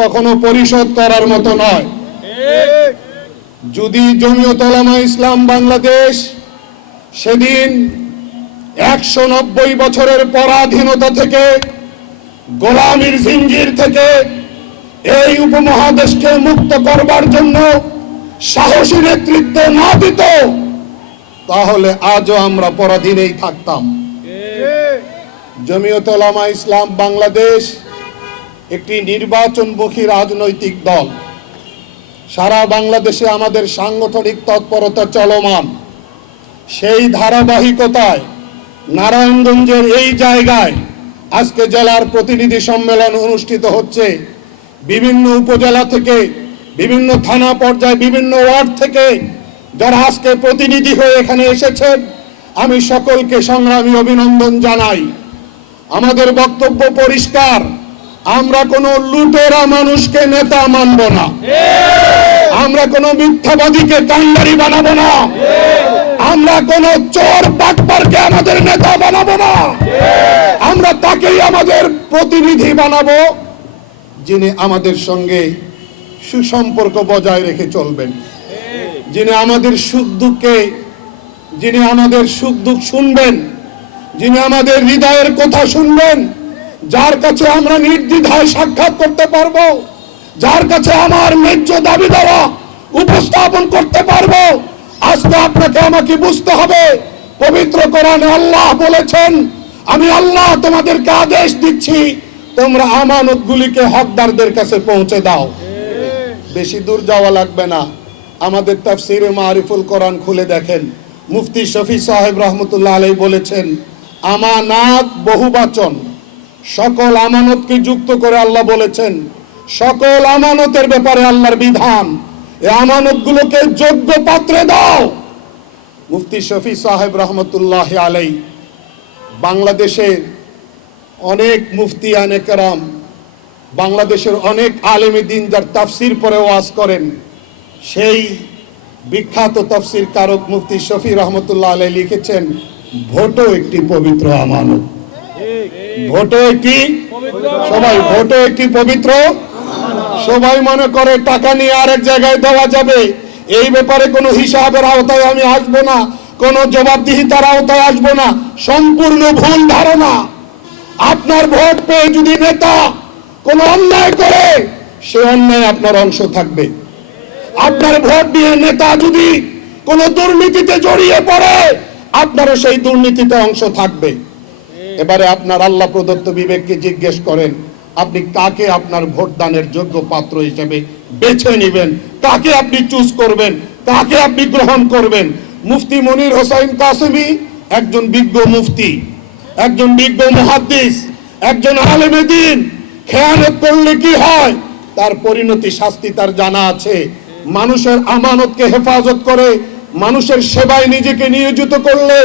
কখনো পরিশোধ করার মতো নয়। যদি জমিয়ত ওলামা ইসলাম বাংলাদেশ সেদিন একশো নব্বই বছরের পরাধীনতা থেকে, গোলামীর জিঞ্জির থেকে এই উপমহাদেশকে মুক্ত করবার জন্য সাহসী নেতৃত্ব না দিত, তাহলে আজও আমরা পরাধীনেই থাকতাম। জমিয়ত ওলামা ইসলাম বাংলাদেশ একটি নির্বাচনমুখী রাজনৈতিক দল। সারা বাংলাদেশে আমাদের সাংগঠনিক তৎপরতা চলমান। সেই ধারাবাহিকতায় নারায়ণগঞ্জের এই জায়গায় আজকে জেলার প্রতিনিধি সম্মেলন অনুষ্ঠিত হচ্ছে। বিভিন্ন উপজেলা থেকে, বিভিন্ন থানা পর্যায়ে, বিভিন্ন ওয়ার্ড থেকে যারা আজকে প্রতিনিধি হয়ে এখানে এসেছেন, আমি সকলকে সংগ্রামী অভিনন্দন জানাই। আমাদের বক্তব্য পরিষ্কার। আমরা কোনো লুটেরা মানুষকে নেতা মানব না। আমরা কোনো মিথ্যাবাদীকে কান্ডারি বানাবো না। আমরা কোন চোর বাটপারকে আমাদের নেতা বানাবো না। আমরা তাকেই আমাদের প্রতিনিধি বানাবো, যিনি আমাদের সঙ্গে সুসম্পর্ক বজায় রেখে চলবেন। যিনি আমাদের সুখ দুঃখে যিনি আমাদের সুখ দুঃখ শুনবেন, যিনি আমাদের হৃদয়ের কথা শুনবেন যার কাছে আমরা নির্দ্বিধায় সাক্ষাৎ করতে পারব, যার কাছে আমার ন্যায্য দাবি দেওয়া উপস্থাপন করতে পারব, আজকে আপনাকে আমাকে বুঝতে হবে। পবিত্র কোরআনে আল্লাহ বলেছেন, আমি আল্লাহ তোমাদেরকে আদেশ দিচ্ছি, তোমরা আমানতগুলিকে হকদারদের কাছে পৌঁছে দাও। বেশি দূর যাওয়া লাগবে না। আমাদের তাফসিরে মারিফুল কোরআন খুলে দেখেন। মুফতি শফি সাহেব রহমতুল্লাহ আলাই বলেছেন, আমানাত বহুবাচন। সকল আমানতকে যুক্ত করে আল্লাহ বলেছেন, সকল আমানতের ব্যাপারে আল্লাহর বিধান। এই আমানতগুলোকে যোগ্য পাত্রে দাও। মুফতি শফি সাহেব রহমতুল্লাহ আলাই, বাংলাদেশের অনেক মুফতি আনেকরাম বাংলাদেশের অনেক আলেমী দিন যার তাফসির পরে ওয়াজ করেন। সেই বিখ্যাত তফসির কারক মুফতি শফি রহমতুল্লাহ আলাই লিখেছেন, ভোটও একটি পবিত্র আমানত। ভোটও একটি সবাই ভোটও একটি পবিত্র? সবাই মনে করে টাকা নিয়ে আরেক জায়গায় দেওয়া যাবে। এই ব্যাপারে কোনো হিসাবের আওতায় আমি আসব না, কোনো জবাবদিহিতার আওতায় আসব না। সম্পূর্ণ ভুল ধারণা। আপনার ভোট পেয়ে যদি নেতা কোন অন্যায় করে, সে অন্যায় আপনার অংশ থাকবে। আপনার ভোট দিয়ে নেতা যদি কোন দুর্নীতিতে জড়িয়ে পড়ে, আপনারও সেই দুর্নীতিতে অংশ থাকবে। এবারে আপনার আল্লাহ প্রদত্ত বিবেককে জিজ্ঞেস করেন, আপনি কাকে আপনার ভোট দানের যোগ্য পাত্র হিসেবে বেছে নেবেন? কাকে আপনি চুজ করবেন? কাকে আপনি গ্রহণ করবেন? মুফতি মনির হোসাইন কাসেমি, একজন বিজ্ঞ মুফতি, একজন বিজ্ঞ মুহাদ্দিস, একজন আলেমে দিন, খেয়ানত করলে কি হয়? তার পরিণতি শাস্তি তার জানা আছে। মানুষের আমানতকে হেফাজত করে, মানুষের সেবায় নিজেকে নিয়োজিত করলে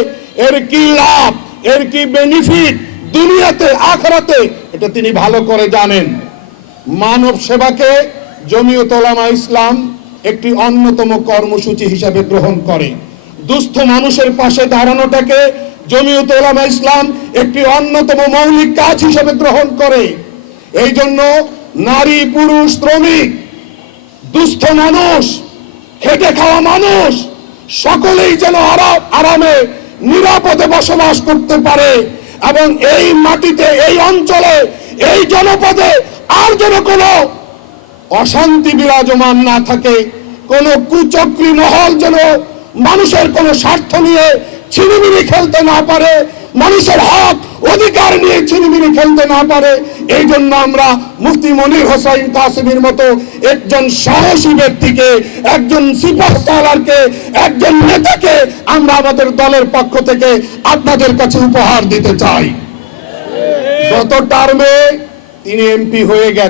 এর কি লাভ? এর কি বেনিফিট দুনিয়াতে, আখরাতে? এটা তিনি ভালো করে জানেন। মানব সেবাকে জমিয়ত ওলামা ইসলাম একটি অন্যতম কর্মসূচি হিসাবে গ্রহণ করে। দুস্থ মানুষের পাশে দাঁড়ানোটাকে জমিয়ত ওলামা ইসলাম একটি অন্যতম মৌলিক কাজ হিসাবে গ্রহণ করে। এই জন্য নারী, পুরুষ, শ্রমিক, দুস্থ মানুষ, খেটে খাওয়া মানুষ, সকলেই যেন আরা- আরামে নিরাপদে বসবাস করতে পারে এবং এই মাটিতে, এই অঞ্চলে, এই জনপদে আর যেন কোনো অশান্তি বিরাজমান না থাকে, কোন কুচক্রী মহল যেন মানুষের কোনো স্বার্থ নিয়ে ছিনিমিনি খেলতে না পারে, মানুষের হক, অধিকার নিয়ে ছিনিমিনি খেলতে না পারে, এই জন্য আমরা মুফতি মনির হোসাইন কাসিমের মতো একজন সাহসী ব্যক্তিকে, একজন সিপাহ একজন নেতাকে আমরা আমাদের দলের পক্ষ থেকে আপনাদের কাছে উপহার দিতে চাই। গত টার্মে তিনি এমপি হয়ে গেছেন।